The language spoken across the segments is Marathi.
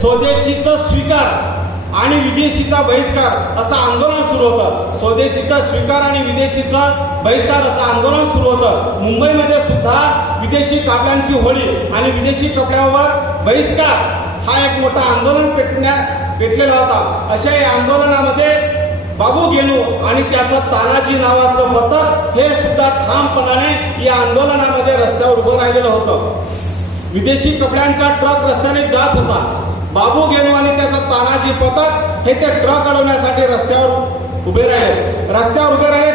स्वदेशीचा स्वीकार आणि विदेशीचा बहिष्कार असं आंदोलन सुरू होतं. स्वदेशीचा स्वीकार आणि विदेशीचा बहिष्कार असं आंदोलन सुरू होतं. मुंबईमध्ये सुद्धा विदेशी कपड्यांची होळी आणि विदेशी कपड्यावर बहिष्कार हा एक मोठा आंदोलन पेटलेला होता. अशा या आंदोलनामध्ये बाबू गेनू आणि त्याचं तानाजी नावाचं पथक हे सुद्धा ठामपणाने या आंदोलनामध्ये रस्त्यावर उभं राहिलेलं होतं. विदेशी कपड्यांचा ट्रक रस्त्याने जात होता. बाबू गेनू आणि त्याचा तानाजी पथक हे ते ट्रक अडवण्यासाठी रस्त्यावर उभे राहिले.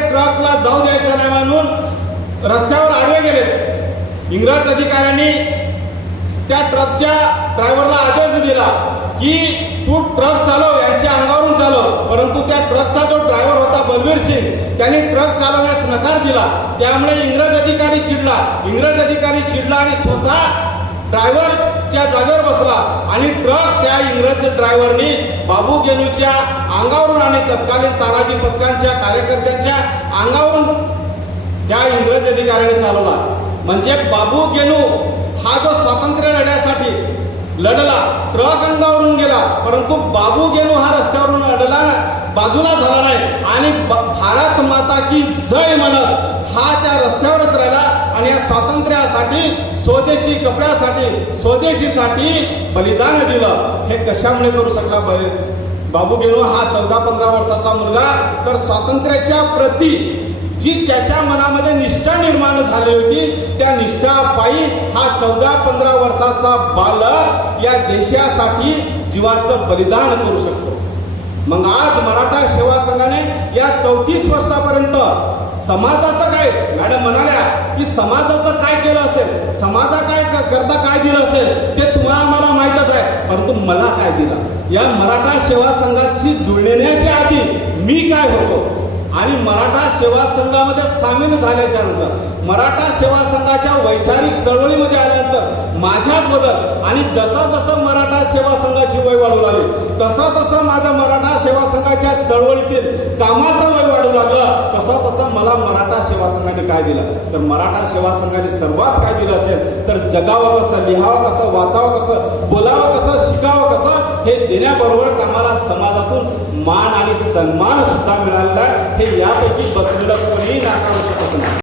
ट्रकला जाऊ द्यायचं नाही म्हणून रस्त्यावर आडवे गेले. इंग्रज अधिकाऱ्यांनी त्या ट्रकच्या ड्रायव्हरला आदेश दिला की तू ट्रक चालव, यांच्या अंगावरून चालव. परंतु त्या ट्रकचा जो ड्रायव्हर होता बलवीर सिंग, त्यांनी ट्रक चालवण्यास नकार दिला. त्यामुळे इंग्रज अधिकारी चिडला आणि स्वतः ड्रायव्हरच्या जागेवर बसला आणि ट्रक त्या इंग्रज ड्रायव्हरनी बाबू गेनूच्या अंगावरून आणि तत्कालीन तानाजी पथकांच्या कार्यकर्त्यांच्या अंगावरून त्या इंग्रज अधिकाऱ्याने चालवला. म्हणजे बाबू गेनू हा जो स्वातंत्र्य लढ्यासाठी लढला, ट्रक अंगावरून गेला, परंतु बाबू गेनू हा रस्त्यावरून लढला, बाजूला झाला नाही आणि भारत माता की जय म्हणत हा त्या रस्त्यावरच राहिला आणि या स्वातंत्र्यासाठी, स्वदेशी कपड्यासाठी, स्वदेशीसाठी बलिदान दिलं. हे कशामुळे करू शकला बाबू गेनू हा 14-15 वर्षाचा मुलगा? तर स्वातंत्र्याच्या प्रती जी त्याच्या मनामध्ये निष्ठा निर्माण झाली होती, त्या निष्ठापायी हा 14-15 वर्षाचा बालक या देशासाठी जीवाचं बलिदान करू शकतो. मग आज मराठा सेवा संघाने या 34 वर्षापर्यंत समाजाचं काय, मॅडम म्हणाल्या की समाजाचं काय केलं असेल, करता काय दिलं असेल ते तुम्हाला मला माहीतच आहे, परंतु मला काय दिलं? या मराठा सेवा संघाशी जुळण्याच्या आधी मी काय होतो आणि मराठा सेवा संघामध्ये सामील झाल्याच्या नंतर, मराठा सेवा संघाच्या वैचारिक चळवळीमध्ये आल्यानंतर माझ्यात बदल आणि जसं मराठा सेवा संघाची वय वाढू लागली तसं माझ्या मराठा सेवा संघाच्या चळवळीतील कामाचं वय वाढू लागलं, तसं मला मराठा सेवा संघाने काय दिलं? तर मराठा सेवा संघाने सर्वात काय दिलं असेल तर जगावं कसं, लिहावं कसं, वाचावं कसं, बोलावं कसं, शिकावं कसं, हे देण्याबरोबरच आम्हाला समाजातून मान आणि सन्मान सुद्धा मिळालेला आहे. हे यापैकी बसलेलं कोणी नाकारू शकत नाही.